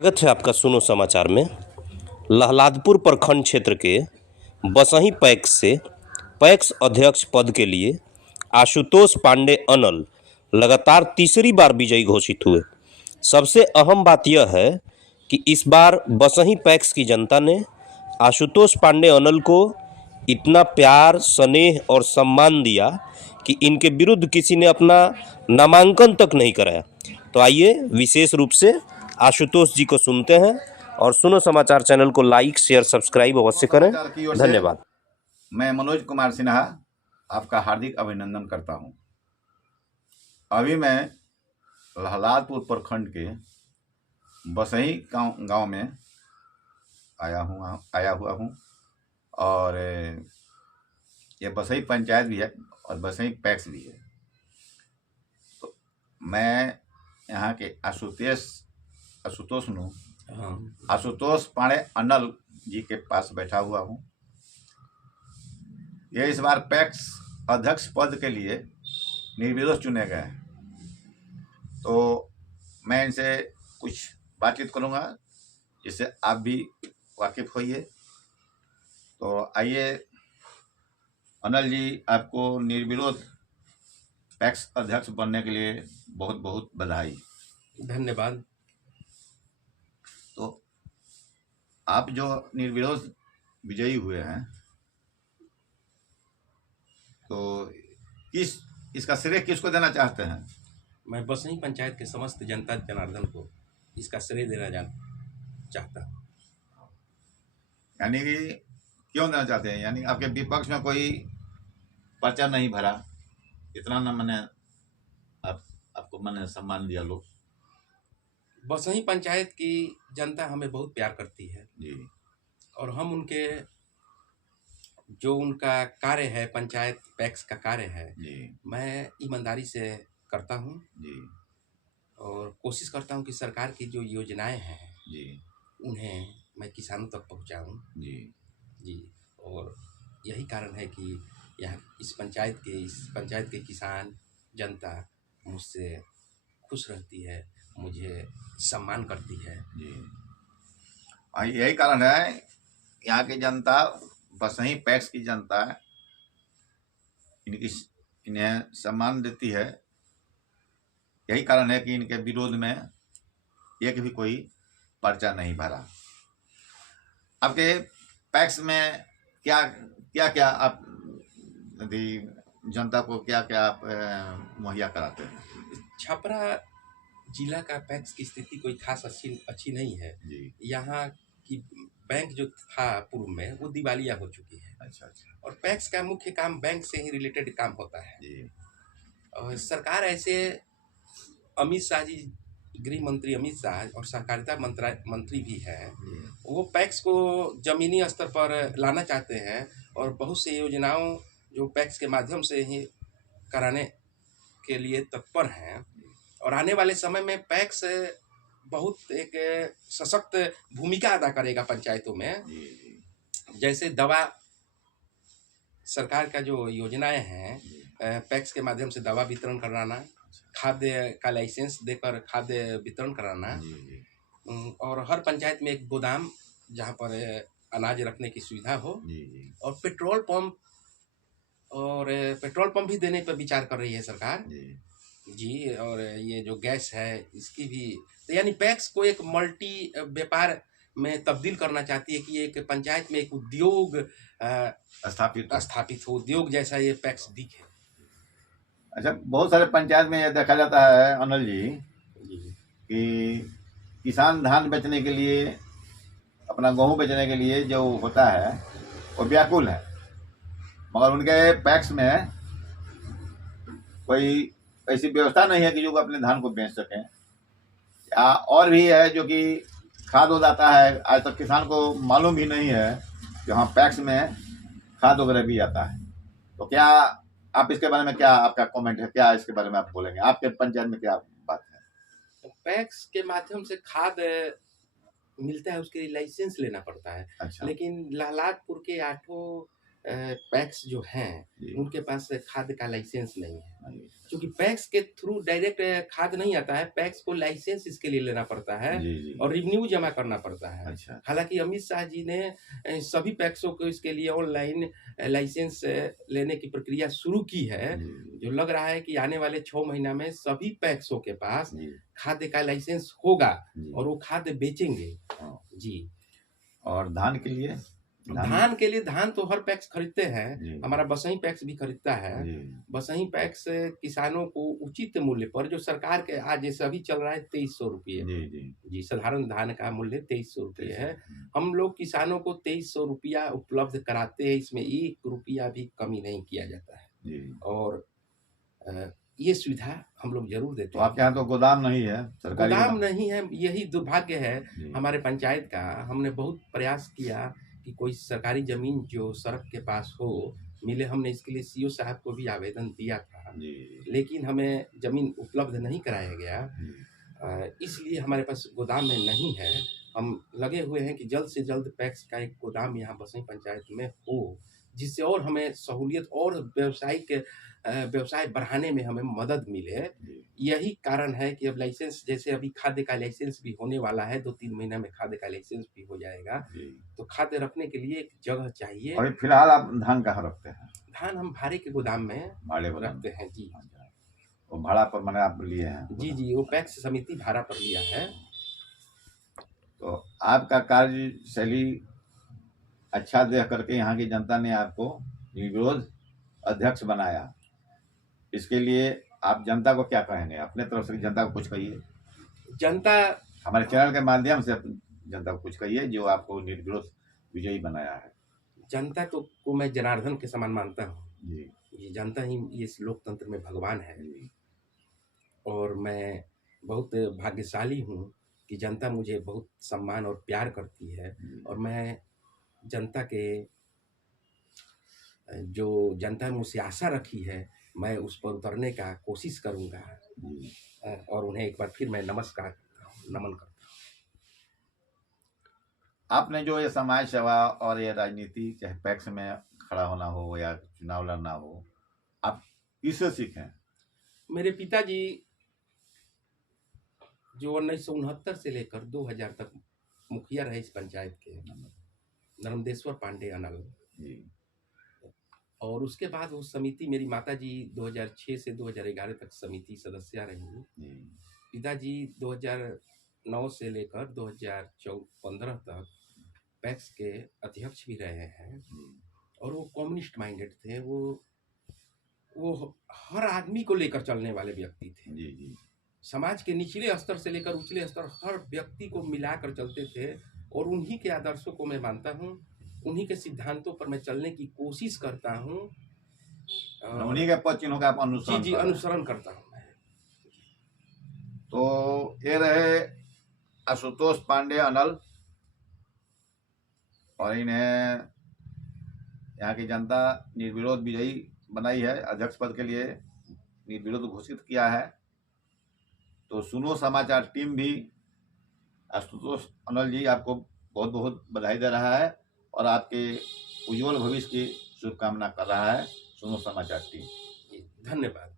स्वागत है आपका सुनो समाचार में। लहलादपुर प्रखंड क्षेत्र के बसही पैक्स से पैक्स अध्यक्ष पद के लिए आशुतोष पांडे अनल लगातार तीसरी बार विजयी घोषित हुए। सबसे अहम बात यह है कि इस बार बसही पैक्स की जनता ने आशुतोष पांडे अनल को इतना प्यार, स्नेह और सम्मान दिया कि इनके विरुद्ध किसी ने अपना नामांकन तक नहीं कराया। तो आइए विशेष रूप से आशुतोष जी को सुनते हैं और सुनो समाचार चैनल को लाइक, शेयर, सब्सक्राइब अवश्य करें। धन्यवाद। मैं मनोज कुमार सिन्हा आपका हार्दिक अभिनंदन करता हूं। अभी मैं लहलादपुर प्रखंड के बसही गांव में आया हुआ हूं और ये बसही पंचायत भी है और बसही पैक्स भी है। तो मैं यहाँ के आशुतोष पांडे अनल जी के पास बैठा हुआ हूँ। ये इस बार पैक्स अध्यक्ष पद के लिए निर्विरोध चुने गए हैं, तो मैं इनसे कुछ बातचीत करूँगा जिससे आप भी वाकिफ होइए। तो आइए अनल जी, आपको निर्विरोध पैक्स अध्यक्ष बनने के लिए बहुत बहुत बधाई। धन्यवाद। तो आप जो निर्विरोध विजयी हुए हैं, तो इसका श्रेय किसको देना चाहते हैं? मैं बसही पंचायत के समस्त जनता जनार्दन को इसका श्रेय देना चाहता हूँ। यानी कि क्यों देना चाहते हैं? यानी आपके विपक्ष में कोई पर्चा नहीं भरा, इतना न मैंने आपको मैंने सम्मान दिया लोग। बसही पंचायत की जनता हमें बहुत प्यार करती है जी, और हम उनके जो उनका कार्य है, पंचायत पैक्स का कार्य है जी, मैं ईमानदारी से करता हूँ जी, और कोशिश करता हूँ कि सरकार की जो योजनाएं हैं जी, उन्हें मैं किसानों तक पहुँचाऊँ। जी, और यही कारण है कि यहाँ इस पंचायत के किसान जनता मुझसे खुश रहती है, मुझे सम्मान करती है। जी, यही कारण है यहाँ की जनता, बसही पैक्स की जनता इन्हें सम्मान देती है। यही कारण है कि इनके विरोध में एक भी कोई पर्चा नहीं भरा। आपके पैक्स में क्या क्या आप जनता को क्या क्या आप मुहैया कराते हैं? छपरा जिला का पैक्स की स्थिति कोई खास अच्छी नहीं है। यहाँ की बैंक जो था पूर्व में वो दिवालिया हो चुकी है। अच्छा। और पैक्स का मुख्य काम बैंक से ही रिलेटेड काम होता है जी। और सरकार ऐसे अमित शाह जी, गृह मंत्री अमित शाह और सहकारिता मंत्री भी हैं, वो पैक्स को जमीनी स्तर पर लाना चाहते हैं और बहुत से योजनाओं जो पैक्स के माध्यम से ही कराने के लिए तत्पर हैं। और आने वाले समय में पैक्स बहुत एक सशक्त भूमिका अदा करेगा पंचायतों में। जैसे दवा, सरकार का जो योजनाएं हैं, पैक्स के माध्यम से दवा वितरण कराना, खाद्य का लाइसेंस देकर खाद्य वितरण कराना, और हर पंचायत में एक गोदाम जहां पर अनाज रखने की सुविधा हो, और पेट्रोल पंप भी देने पर विचार कर रही है सरकार जी। और ये जो गैस है इसकी भी, तो यानी पैक्स को एक मल्टी व्यापार में तब्दील करना चाहती है कि एक पंचायत में एक उद्योग स्थापित हो, उद्योग जैसा ये पैक्स दिखे। अच्छा, बहुत सारे पंचायत में यह देखा जाता है अनिल जी कि किसान धान बेचने के लिए, अपना गेहूँ बेचने के लिए जो होता है वो व्याकुल है, मगर उनके पैक्स में कोई ऐसी व्यवस्था नहीं है कि जो अपने धान को बेच सकें। या और भी है जो कि खाद हो जाता है, आज तक किसान को मालूम भी नहीं है कि हाँ पैक्स में खाद वगैरह भी आता है। तो क्या आप इसके बारे में, क्या आपका कमेंट है, क्या इसके बारे में आप बोलेंगे? आपके पंचायत में क्या बात है? पैक्स के माध्यम से खाद मिलता है, उसके लिए लाइसेंस लेना पड़ता है। अच्छा। लेकिन लहलादपुर के 8 पैक्स जो हैं उनके पास खाद का लाइसेंस नहीं है। जो क्योंकि पैक्स के थ्रू डायरेक्ट खाद नहीं आता है, पैक्स को लाइसेंस इसके लिए लेना पड़ता है जी जी। और रिवेन्यू जमा करना पड़ता है। अच्छा। हालांकि अमित शाह जी ने सभी पैक्सों को इसके लिए ऑनलाइन लाइसेंस लेने की प्रक्रिया शुरू की है, जी जो लग रहा है कि आने वाले 6 महीना में सभी पैक्सों के पास जी खाद्य का लाइसेंस होगा जी। और वो खाद्य बेचेंगे। हाँ। जी। और धान के लिए? धान के लिए धान तो हर पैक्स खरीदते जी। हैं, हमारा बसई पैक्स भी खरीदता है। जी बसई पैक्स किसानों को उचित मूल्य पर, जो सरकार के आज जैसे अभी चल रहा है 2300 रुपये, जी जी जी साधारण धान का मूल्य 2300 रुपये है। हम लोग किसानों को 2300 रुपया उपलब्ध कराते हैं, इसमें 1 रुपया भी कमी नहीं किया जाता है जी। और ये सुविधा हम लोग जरूर देते तो हैं। आपके यहाँ तो गोदाम नहीं है, सरकारी गोदाम नहीं है, यही दुर्भाग्य है जी। हमारे पंचायत का। हमने बहुत प्रयास किया कि कोई सरकारी जमीन जो सड़क के पास हो मिले, हमने इसके लिए सीओ साहब को भी आवेदन दिया था, जी लेकिन हमें जमीन उपलब्ध नहीं कराया गया। जी। इसलिए हमारे पास गोदाम में नहीं है। हम लगे हुए हैं कि जल्द से जल्द पैक्स का एक गोदाम यहाँ बसई पंचायत में हो, जिससे और हमें सहूलियत और व्यावसायिक व्यवसाय बढ़ाने में हमें मदद मिले। जी। यही कारण है कि अब लाइसेंस, जैसे अभी खाद्य का लाइसेंस भी होने वाला है, 2-3 महीना में खाद्य का लाइसेंस भी हो जाएगा, जी। तो खाद्य रखने के लिए एक जगह चाहिए। अभी फिलहाल आप धान कहाँ रखते हैं? धान हम भाड़े के गोदाम में भाड़े गोदाम रखते हैं। जी अच्छा। वो भाड़ा पर मैंने आप लिए हैं? जी जी, वो पैक्स समिति भाड़ा पर लिया है। तो आपका कार्यशैली अच्छा देख करके यहाँ की जनता ने आपको निर्विरोध अध्यक्ष बनाया, इसके लिए आप जनता को क्या कहेंगे? अपने तरफ से जनता को कुछ कहिए। जनता, हमारे चैनल के माध्यम से जनता को कुछ कहिए जो आपको निर्विरोध विजयी बनाया है। जनता को मैं जनार्दन के समान मानता हूँ। जी ये जनता ही इस लोकतंत्र में भगवान है जी और मैं बहुत भाग्यशाली हूँ कि जनता मुझे बहुत सम्मान और प्यार करती है। और मैं जनता के, जो जनता मुझसे आशा रखी है, मैं उस पर उतरने का कोशिश करूँगा। जी। और उन्हें एक बार फिर मैं नमस्कार करता हूँ, नमन करता हूँ। आपने जो ये समाज सेवा और ये राजनीति, चाहे पैक्स में खड़ा होना हो या चुनाव लड़ना हो, आप किससे सीखे? मेरे पिताजी जो 1969 से लेकर 2000 तक मुखिया रहे इस पंचायत के, नर्मदेश्वर पांडे अनल जी। और उसके बाद वो समिति, मेरी माताजी 2006 से 2011 तक समिति सदस्य रही। जी। पिताजी 2009 से लेकर 2015 तक पैक्स के अध्यक्ष भी रहे हैं और वो कम्युनिस्ट माइंडेड थे। वो हर आदमी को लेकर चलने वाले व्यक्ति थे। जी जी। समाज के निचले स्तर से लेकर उचले स्तर हर व्यक्ति को मिलाकर चलते थे और उन्हीं के आदर्शों को मैं मानता हूँ, उन्हीं के सिद्धांतों पर मैं चलने की कोशिश करता हूँ। उन्हीं के पद चिन्हों का आप अनुसरण? जी अनुसरण करता हूँ मैं। तो ये रहे आशुतोष पांडे अनल, और इन्हें यहाँ की जनता निर्विरोध विजयी बनाई है, अध्यक्ष पद के लिए निर्विरोध घोषित किया है। तो सुनो समाचार टीम भी आशुतोष अनल जी आपको बहुत बहुत बधाई दे रहा है और आपके उज्जवल भविष्य की शुभकामना कर रहा है। सुनो समाचार टीम। धन्यवाद।